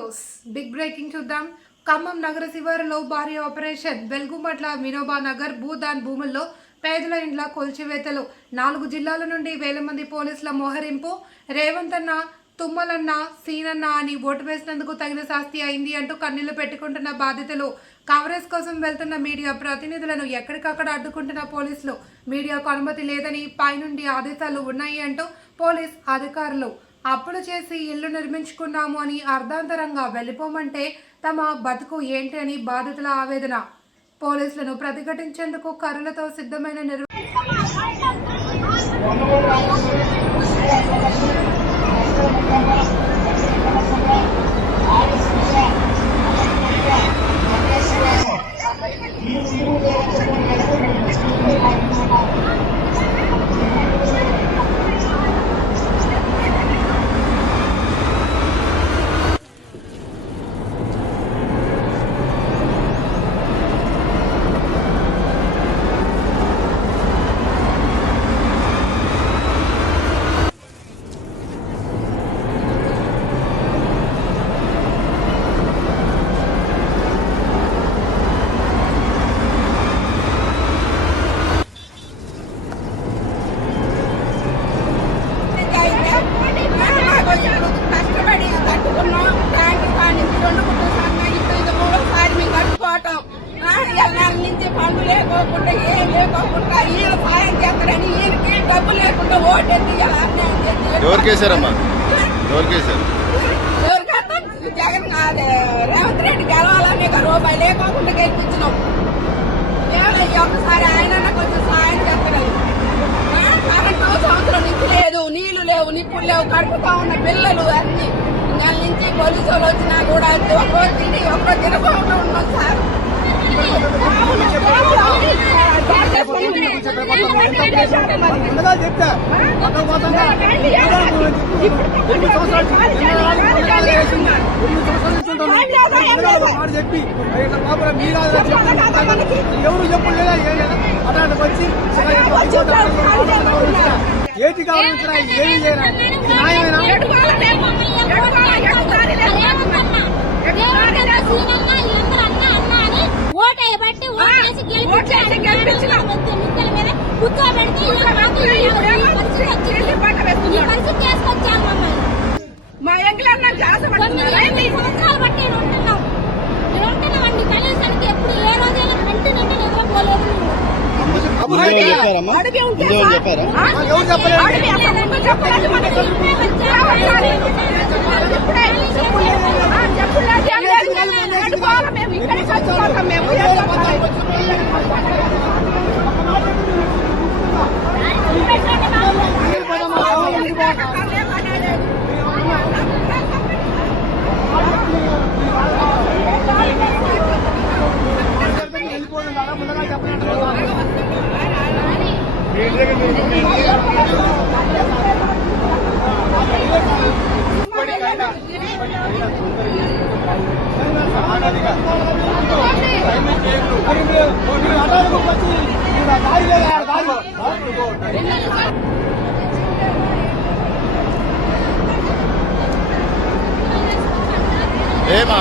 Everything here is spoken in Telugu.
న్యూస్ బిగ్ బ్రేకింగ్ చూద్దాం. ఖమ్మం నగర శివారులో భారీ ఆపరేషన్. వెల్గుమట్ల వినోబా నగర్ భూదాన్ భూముల్లో పేదల ఇండ్ల కొల్చివేతలు. 4 జిల్లాల నుండి వేల మంది పోలీసుల మోహరింపు. రేవంత్ అన్న, తుమ్మలన్న, సీనన్న అని ఓటు వేసినందుకు తగిన శాస్తి అయింది అంటూ కన్నీళ్లు పెట్టుకుంటున్న బాధితులు. కవరేజ్ కోసం వెళ్తున్న మీడియా ప్రతినిధులను ఎక్కడికక్కడ అడ్డుకుంటున్న పోలీసులు. మీడియాకు అనుమతి లేదని పైనుండి ఆదేశాలు ఉన్నాయి అంటూ పోలీస్ అధికారులు. అప్పులు చేసి ఇల్లు నిర్మించుకున్నాము అని అర్ధాంతరంగా వెళ్ళిపోమంటే తమ బతుకు ఏంటి అని బాధితుల ఆవేదన. పోలీసులను ప్రతిఘటించేందుకు కర్రలతో సిద్ధమైన నుంచి పనులు లేకోకుండా ఏం లేకోకుండా ఈయన సాయం చేస్తారని ఈయనకి డబ్బు లేకుండా ఓటేసి ఎవరికేసారమ్మా ఎవరికేసారు జగన్ రేవంత్ రెడ్డి గెలవాలని రూపాయి లేకోకుండా గెలిపించినాం. ఒకసారి ఆయన కొంచెం సాయం చేస్తారు. కరెంటు సంవత్సరం నుంచి లేదు, నీళ్లు లేవు, నిప్పులు లేవు, కడుపుతా ఉన్న పిల్లలు అన్ని నెల నుంచి పోలీసు వాళ్ళు వచ్చినా కూడా ఒక్కరోజు తిండి ఒక్కరోజు తినకుండా ఉన్నాం సార్. చెప్పి ఎవరు చెప్పు లేదా అట్లాంటి వచ్చి ఏటి కావాల్సిన ఏమి మా ఎంగిలన్న జాసపడుతున్నారండి మేము ఇక్కడే చచ్చిపోతాం. మేము ఏమా